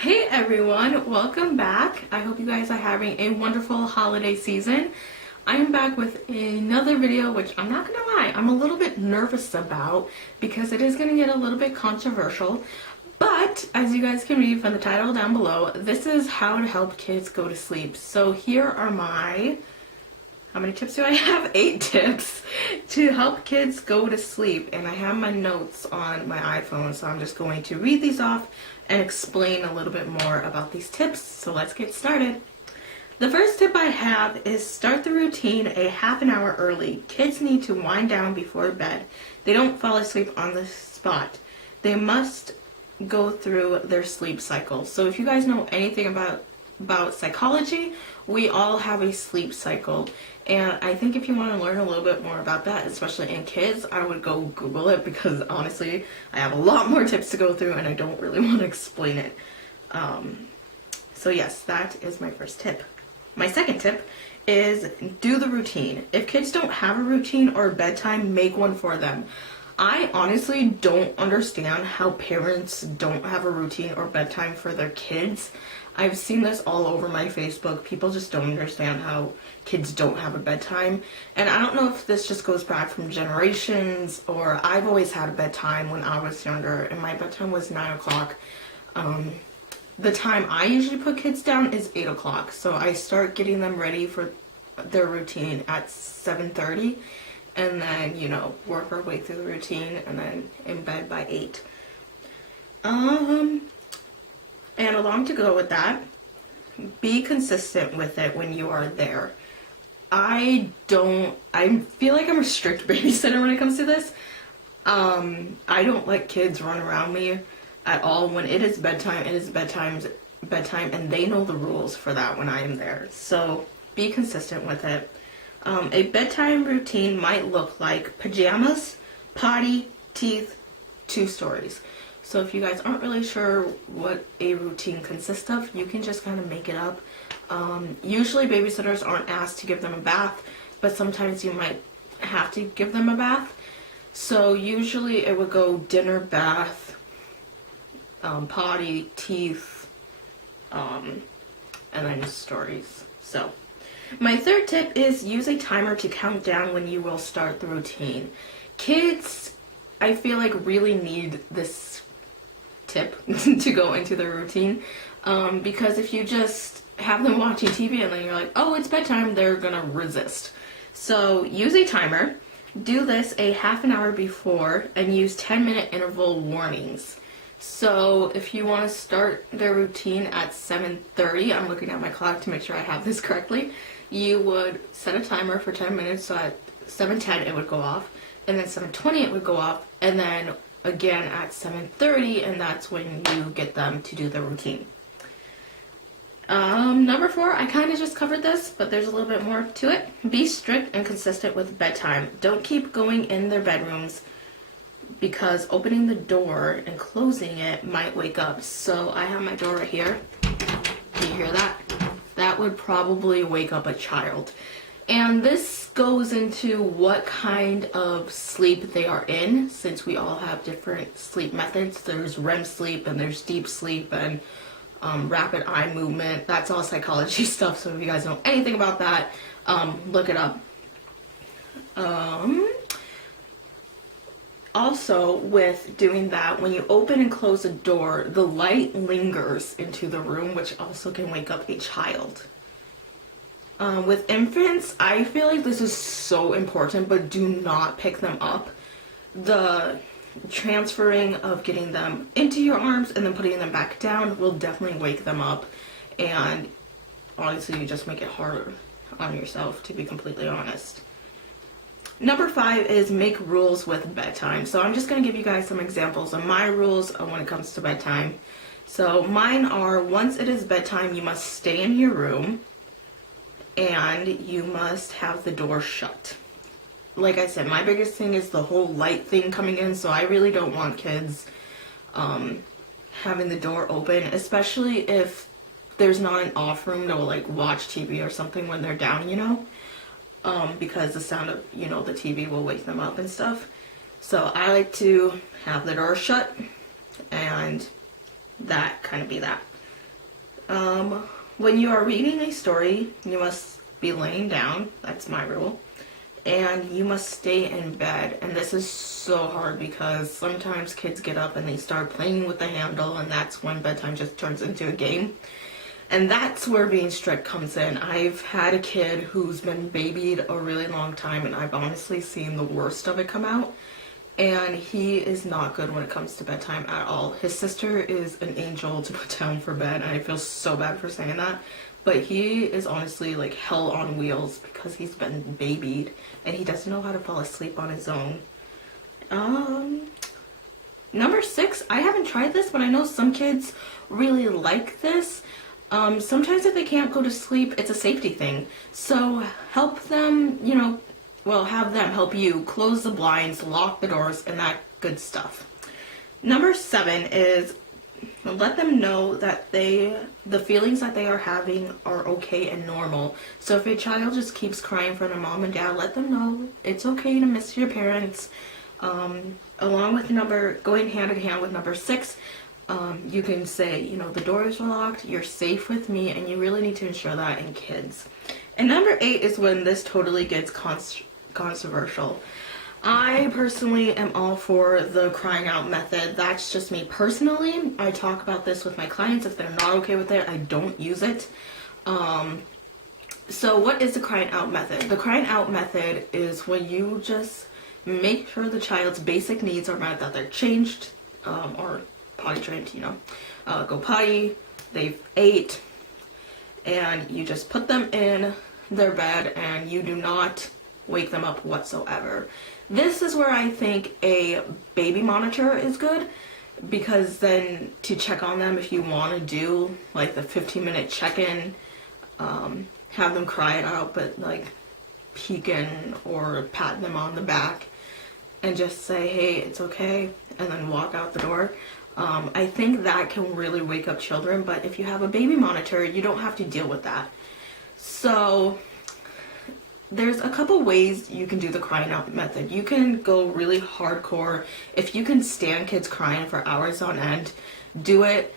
Hey everyone, welcome back. I hope you guys are having a wonderful holiday season. I'm back with another video, which I'm not gonna lie, I'm a little bit nervous about because it is gonna get a little bit controversial. But as you guys can read from the title down below, this is how to help kids go to sleep. So here are my, how many tips do I have? 8 tips to help kids go to sleep. And I have my notes on my iPhone, so I'm just going to read these off and explain a little bit more about these tips. So let's get started. The first tip I have is start the routine a half an hour early. Kids need to wind down before bed. They don't fall asleep on the spot. They must go through their sleep cycle. So if you guys know anything about psychology, we all have a sleep cycle. And I think if you want to learn a little bit more about that, especially in kids, I would go Google it because honestly, I have a lot more tips to go through and I don't really want to explain it. So yes, that is my first tip. My second tip is do the routine. If kids don't have a routine or bedtime, make one for them. I honestly don't understand how parents don't have a routine or bedtime for their kids. I've seen this all over my Facebook. People just don't understand how kids don't have a bedtime. And I don't know if this just goes back from generations or I've always had a bedtime when I was younger and my bedtime was 9 o'clock. The time I usually put kids down is 8 o'clock. So I start getting them ready for their routine at 7:30 and then, you know, work our way through the routine and then in bed by 8. And along to go with that, be consistent with it when you are there. I feel like I'm a strict babysitter when it comes to this. I don't let kids run around me at all. When it is bedtime, it is bedtime, and they know the rules for that when I am there. So be consistent with it. A bedtime routine might look like pajamas, potty, teeth, 2 stories. So if you guys aren't really sure what a routine consists of, you can just kind of make it up. Usually babysitters aren't asked to give them a bath, but sometimes you might have to give them a bath. So usually it would go dinner, bath, potty, teeth, and then stories. So my third tip is use a timer to count down when you will start the routine. Kids, I feel like, really need this tip to go into their routine, because if you just have them watching TV and then you're like, oh, it's bedtime, they're gonna resist. So use a timer, do this a half an hour before, and use 10-minute interval warnings. So if you want to start their routine at 7:30, I'm looking at my clock to make sure I have this correctly, you would set a timer for 10 minutes, so at 7:10 it would go off, and then 7:20 it would go off, and then again at 7:30, and that's when you get them to do the routine. Number 4, I kind of just covered this, but there's a little bit more to it. Be strict and consistent with bedtime. Don't keep going in their bedrooms because opening the door and closing it might wake up. So I have my door right here. Can you hear that? That would probably wake up a child. And this goes into what kind of sleep they are in, since we all have different sleep methods. There's REM sleep and there's deep sleep and rapid eye movement. That's all psychology stuff, so if you guys know anything about that, look it up. Also, with doing that, when you open and close a door, the light lingers into the room, which also can wake up a child. With infants, I feel like this is so important, but do not pick them up. The transferring of getting them into your arms and then putting them back down will definitely wake them up, and honestly, you just make it harder on yourself, to be completely honest. Number 5 is make rules with bedtime. So I'm just going to give you guys some examples of my rules when it comes to bedtime. So mine are, once it is bedtime, you must stay in your room and you must have the door shut. Like I said, my biggest thing is the whole light thing coming in, so I really don't want kids having the door open, especially if there's not an off room to like watch TV or something when they're down, you know, because the sound of, you know, the TV will wake them up and stuff. So I like to have the door shut, and that kind of be that. When you are reading a story, you must be laying down. That's my rule. And you must stay in bed. And this is so hard because sometimes kids get up and they start playing with the handle, and that's when bedtime just turns into a game. And that's where being strict comes in. I've had a kid who's been babied a really long time, and I've honestly seen the worst of it come out. And he is not good when it comes to bedtime at all. His sister is an angel to put down for bed, and I feel so bad for saying that. But he is honestly like hell on wheels because he's been babied and he doesn't know how to fall asleep on his own. Number 6, I haven't tried this, but I know some kids really like this. Sometimes if they can't go to sleep, it's a safety thing. So help them, have them help you close the blinds, lock the doors, and that good stuff. Number 7 is let them know that the feelings that they are having are okay and normal. So if a child just keeps crying for their mom and dad, let them know it's okay to miss your parents. Along with going hand in hand with number 6, you can say, the doors are locked, you're safe with me, and you really need to ensure that in kids. And number 8 is when this totally gets controversial. I personally am all for the crying out method. That's just me personally. I talk about this with my clients. If they're not okay with it, I don't use it. So what is the crying out method? The crying out method is when you just make sure the child's basic needs are met, that they're changed or potty trained, go potty, they've ate, and you just put them in their bed and you do not wake them up whatsoever. This is where I think a baby monitor is good, because then to check on them if you want to do like the 15-minute check-in, have them cry it out, but like peeking or patting them on the back and just say, hey, it's okay, and then walk out the door. I think that can really wake up children, but if you have a baby monitor, you don't have to deal with that. So there's a couple ways you can do the crying out method. You can go really hardcore. If you can stand kids crying for hours on end, do it.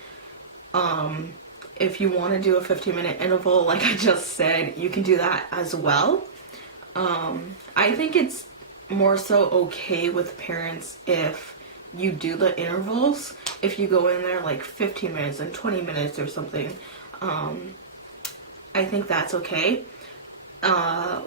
If you want to do a 15-minute interval, like I just said, you can do that as well. I think it's more so okay with parents if you do the intervals. If you go in there like 15 minutes and 20 minutes or something, I think that's okay.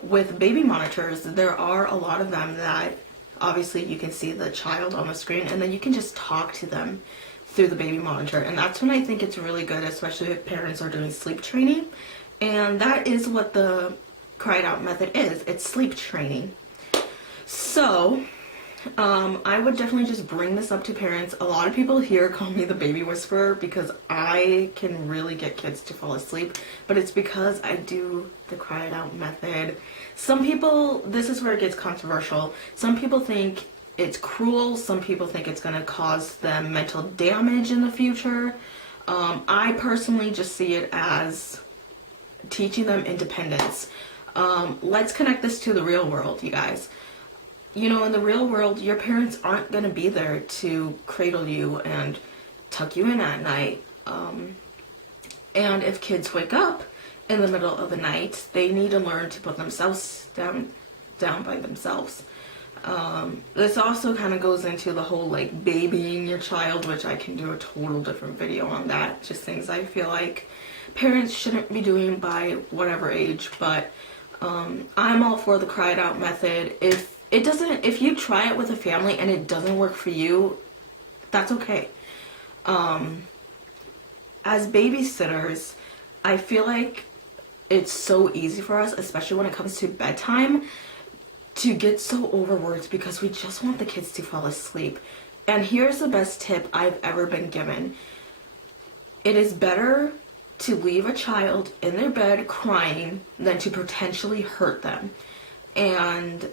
With baby monitors, there are a lot of them that obviously you can see the child on the screen, and then you can just talk to them through the baby monitor. And that's when I think it's really good, especially if parents are doing sleep training. And that is what the cry it out method is. It's sleep training. So I would definitely just bring this up to parents. A lot of people here call me the baby whisperer because I can really get kids to fall asleep, but it's because I do the cry it out method. Some people, this is where it gets controversial. Some people think it's cruel. Some people think it's going to cause them mental damage in the future. I personally just see it as teaching them independence. Let's connect this to the real world, you guys. In the real world, your parents aren't going to be there to cradle you and tuck you in at night. And if kids wake up in the middle of the night, they need to learn to put themselves down by themselves. This also kind of goes into the whole like babying your child, which I can do a total different video on that. Just things I feel like parents shouldn't be doing by whatever age. But I'm all for the cry it out method. If you try it with a family and it doesn't work for you, that's okay. As babysitters, I feel like it's so easy for us, especially when it comes to bedtime, to get so overworked because we just want the kids to fall asleep. And here's the best tip I've ever been given. It is better to leave a child in their bed crying than to potentially hurt them. And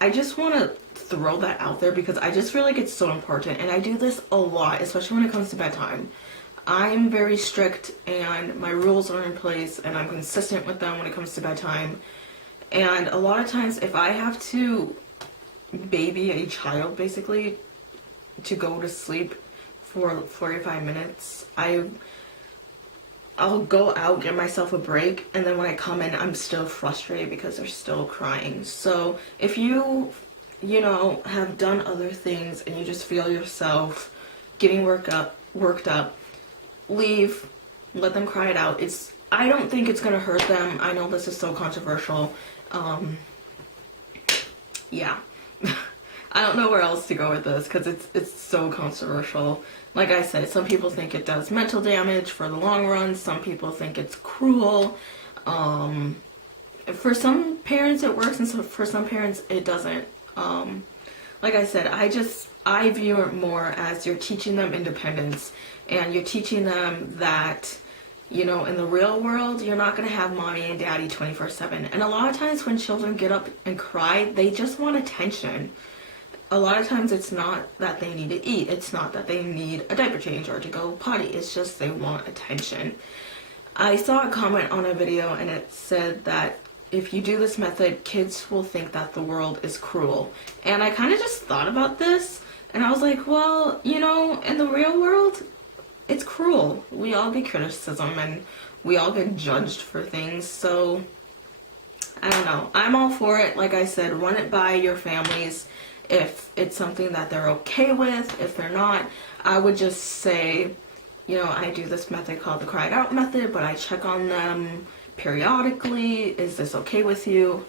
I just want to throw that out there because I just feel like it's so important, and I do this a lot, especially when it comes to bedtime. I'm very strict and my rules are in place and I'm consistent with them when it comes to bedtime. And a lot of times if I have to baby a child basically to go to sleep for 45 minutes, I'll go out, get myself a break, and then when I come in, I'm still frustrated because they're still crying. So if you know, have done other things and you just feel yourself getting worked up, leave, let them cry it out. I don't think it's gonna hurt them. I know this is so controversial. Yeah. I don't know where else to go with this because it's so controversial. Like I said, some people think it does mental damage for the long run. Some people think it's cruel. For some parents it works, and so for some parents it doesn't. Like I said, I view it more as you're teaching them independence, and you're teaching them that, you know, in the real world, you're not going to have mommy and daddy 24/7. And a lot of times when children get up and cry, they just want attention. A lot of times it's not that they need to eat. It's not that they need a diaper change or to go potty. It's just they want attention. I saw a comment on a video and it said that if you do this method, kids will think that the world is cruel. And I kind of just thought about this and I was like, well, you know, in the real world, it's cruel. We all get criticism and we all get judged for things. So I don't know. I'm all for it. Like I said, run it by your families. If it's something that they're okay with, if they're not, I would just say, you know, I do this method called the cry it out method, but I check on them periodically. Is this okay with you?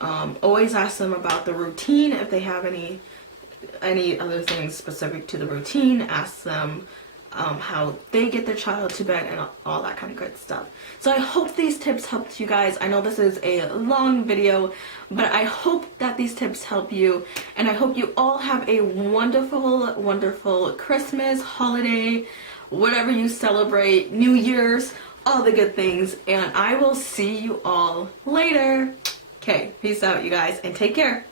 Always ask them about the routine. If they have any other things specific to the routine, ask them how they get their child to bed and all that kind of good stuff. So I hope these tips helped you guys. I know this is a long video, but I hope that these tips help you, and I hope you all have a wonderful, wonderful Christmas, holiday, whatever you celebrate, New Year's, all the good things, and I will see you all later. Okay, peace out, you guys, and take care.